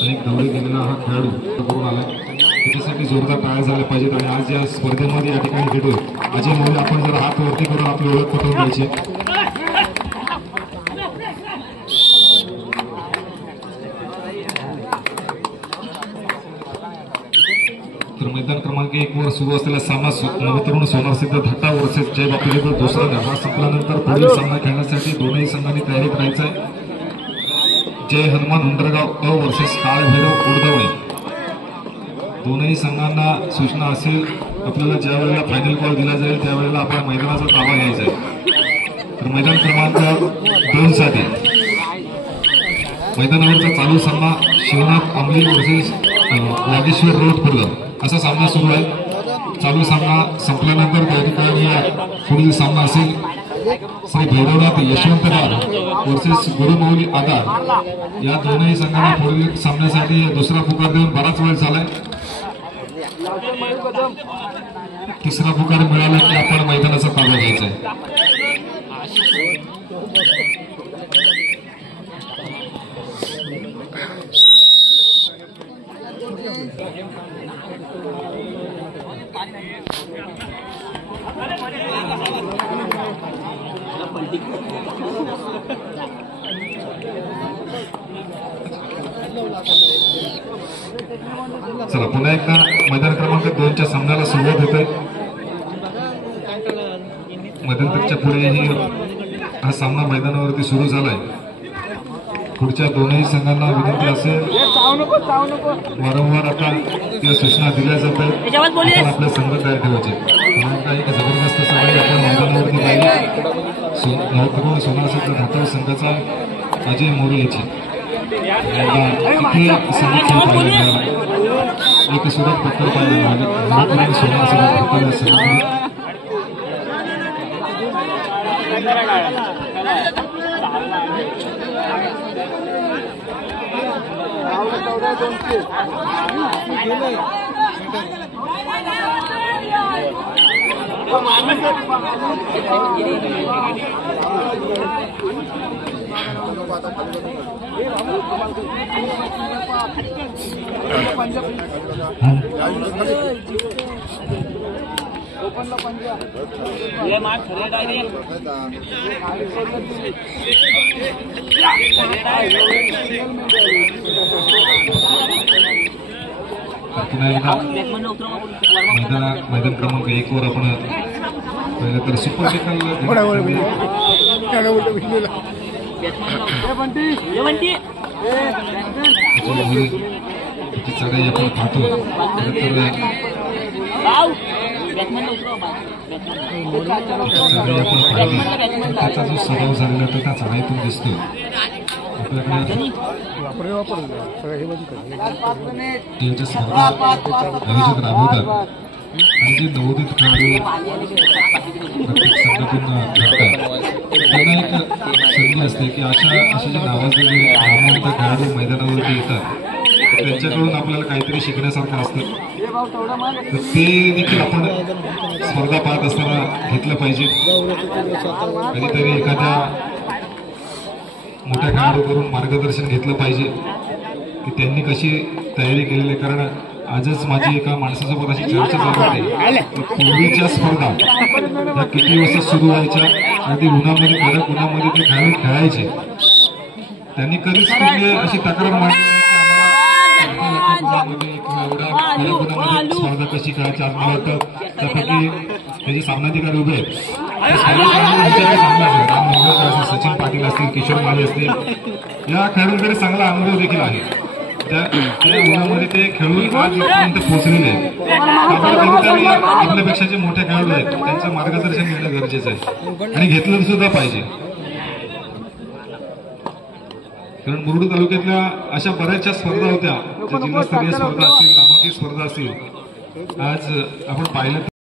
अनेक दौरे गेलेला हा खेळाडू करून आलाय, त्याच्यासाठी जोरदार टाळ्या झाल्या पाहिजेत। आणि आज या स्पर्धेमध्ये या ठिकाणी भेटू अजय मोरे, आपण जर हात वरती करून आपली ओळख पटवून द्यायची। तर मैदान क्रमांक 1 वर सुरू असलेला सामना नवतरुण सोनारसिद्ध धट्टा वर्सेस जय बापू विरुद्ध दुसरा हा संपल्यानंतर पुढील सामना खेळण्यासाठी दोन्ही संघांनी तयारीत राहायचं आहे। जय हनुमान हुंडरगाव अ वर्सेस काळ भैरव उडदवणे, दोनही संघांना सूचना असेल आपल्याला ज्या वेळेला फायनल कॉल दिला जाईल त्यावेळेला आपण मैदानाचा ताबा घ्यायचा आहे। तर मैदान क्रमांक 2 साठी मैदानावरचा चालू सामना शिवनाथ अंबली वर्सेस वागेश्वर रोड खुर्द असा सामना सुरू आहे। चालू सामना संपल्यानंतर त्या ठिकाणी पुढील सामना असेल श्री भैरवनाथ यशवंतराव वर्सेस गुरुमौली आधार। या दोनही संघांना पुढील सामन्यासाठी दुसरा पुकार देऊन बराच वेळ झालाय। तिसरा पुकार मिळाला की आपण मैदानाचा ताबा घ्यायचा आहे। चला पुन्हा एकदा मैदान क्रमांक 2 च्या सामन्याला सुरुवात होते। मध्यंतरच्या पुढेही हा सामना मैदानावरती सुरू झालाय। पुढच्या दोनही संघांना विनंती असेल वारंवार आता त्या सूचना दिल्या जात आहेत, आपण आपले संघ तयार ठेवायचे। पुन्हा एक जबरदस्त सवारी आपण मैदानावरती पाहिली नवतरुण सोनारसिद्ध धट्टा संघाचा अजय मोरे याची एक सुरत पत्तर पाहिजे नवतरुण सोनारसिद्ध धट्टा संघ मैदान क्रमांक 1 वर आपण पहिलं तर सुपर टेकल चढाई आपण पाहतो। त्याचा जो सराव झालेला तो त्या चढाईतून दिसतो आपल्याकडे। आयोजक राबवतात आणि जे नवोदित खेळाडू प्रत्येक संघातून घडतात त्यांना एक संधी असते की अशा जे नावाजलेले नामवंत खेळाडू मैदानावरती येतात त्यांच्याकडून आपल्याला काहीतरी शिकण्यासारखं असतं, तर ते देखील आपण स्पर्धा पाहत असताना घेतलं पाहिजे. कधीतरी एखाद्या मोठ्या खेळाडूकडून मार्गदर्शन घेतलं पाहिजे की त्यांनी कशी तयारी केलेली आहे. कारण आजच माझी एका माणसासोबत अशी चर्चा चालू होती, पूर्वीच्या स्पर्धा या किती वाजता सुरू व्हायच्या, अगदी उन्हामध्ये कडक उन्हामध्ये ते खेळाडू खेळायचे. त्यांनी कधीच कुठली अशी तक्रार मांडली उन्हामध्ये स्पर्धा कशी खेळायची. आज मला वाटतं त्यापैकी त्याचे सामनाधिकारी उभे आहेत, सचिन पाटील असतील, किशोर माळी असतील, या खेळाडूंकडे चांगला अनुभव देखील आहे. त्या उन्हामध्ये ते खेळून आज इथपर्यंत पोहोचलेले आहेत. आपल्यापेक्षा जे मोठे खेळाडू आहेत त्यांचं मार्गदर्शन घेणं गरजेचं आहे आणि घेतलं सुद्धा पाहिजे. कारण मुरुड तालुक्यातल्या अशा बऱ्याचशा स्पर्धा होत्या, जिल्हास्तरीय स्पर्धा असतील, नामांकित स्पर्धा असतील, आज आपण पाहिलं